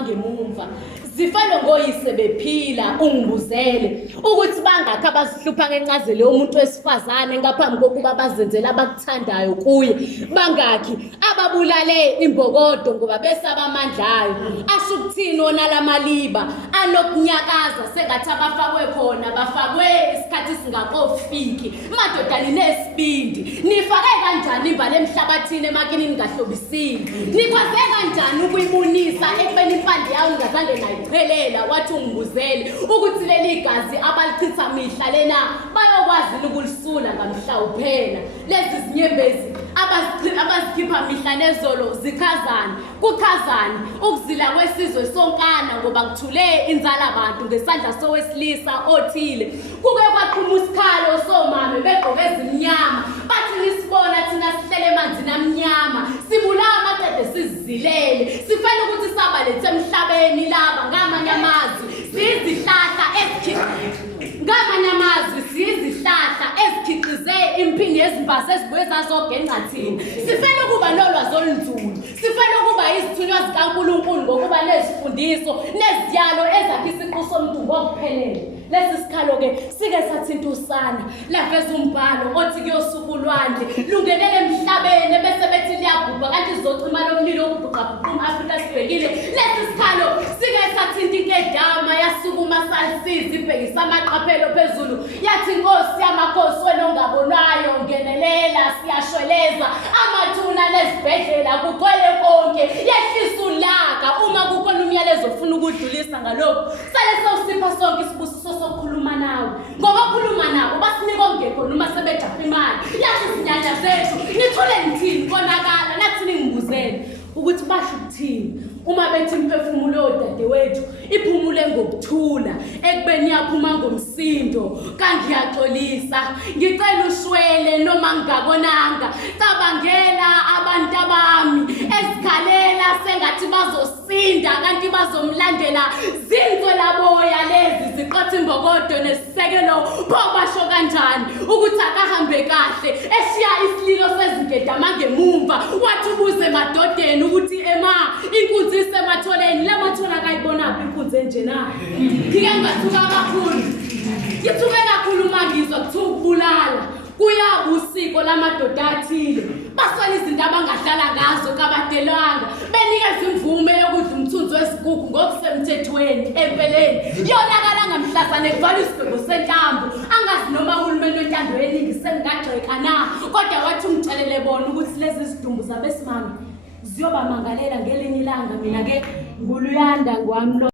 mangemumva zifana ngoyise bephila ungibuzele ukuthi bangakho abazihlupha ngencazelo yomuntu wesifazane ngaphambi kokuba bazenzele abakuthandayo kuye bangakhi ababulale imbokodo ngoba besaba amandlayo asho ukuthini ona lamaliba anokunyakaza sengathi abafakwe khona bafakwe isikhathi singakofiki madoda ninesibindi nifake kanjani imbali emhlabathini emakini ningahlobisini nikwaze kanjani ukuyibunisa ekubeni impande yawo ngazange nayiphelela wathi ungibuzele ukuthi leli gazi abalichitha mihla lena bayokwazi ukulisula ngamhla uphela lezi zinyembezi abazikhipha mihla nezolo zikhazana kukhazana ukuzila kwesizwe sonkana ngoba kuthule inzala abantu ngesandla sowesilisa othile kuke kwaqhuma isikhalo somame begqoke ezimnyama bathi nisibona thina sihlele emanzini amnyama sibulawa amaqede sizilele sifela ukuthi sabalethe emhlabeni laba ngamanye amazwi sizihlahla siyizihlahla ezikhiqize impini yezimbasa ezibuye zazogenqathini sifela ukuba nolwazi olunzulu sifela ukuba izithunywa zikaNkulunkulu ngokuba nezifundiso neziyalo ezakha isiqu somuntu ngokuphelele lesi sikhalo ke sike sathinta usana laveza umbhalo othi kuyosuku ulwandle lungenele emhlabeni bese bethi liyabhubha kanti sizocima lomlilo ubhuqabhuqa Afrika sibhekile lesi sikhalo sike sathinta inkedama yasukuma salisiza ibhekisa amaqaphelo phezulu yathi inkosi yamakhosi wena ongabonwayo ngenelela siyashweleza amathuna nezibhedlela kugcwele konke yehlisa ulaka uma kukhona umyalezo ofuna ukudlulisa ngalokho sale sawusipha sonke isibusiso sokukhuluma nawe ngoba khuluma nabo basinika ongekho noma sebejapha imali yathi izinyanya zethu nithole ngithini konakala nathi ningibuzele ukuthi basho ukuthini uma bethi imphefumulo yodadewethu iphumule ngokuthula ekubeni yaphuma ngomsindo kangiyaxolisa ngicela ushwele noma ngingabonanga cabangela abantu abami ezikhalela sengathi bazosinda kanti bazomlandela zinzwe laboya lezi ziqotha imbokodo nesisekelo pho basho kanjani ukuthi akahambe kahle eshiya isililo sezingedama ngemumva wathi ubuze emadodeni ukuthi ema inkunzi isematholeni lamathola akayibonaphi inkunzi enje na ngike ngathuka kakhulu ngithuke kakhulu mangizwa kuthiwa ukubulala kuyaba usiko lamadoda athile baswela izinto abangahlala ngazo kabadelwanga benikeza imvume yokudla umthunzi wezinkukhu ngokusemthethweni empeleni yonakala ngamhlazane kuvala isigwebo sentambo angazi noma uhulumeni wentando yeningi sengagxeka na kodwa wathi umtshelele bona ukuthi lezi zidumbu zabesimame ziyobamangalela ngelinye ilanga mina ke nguluyanda ngwami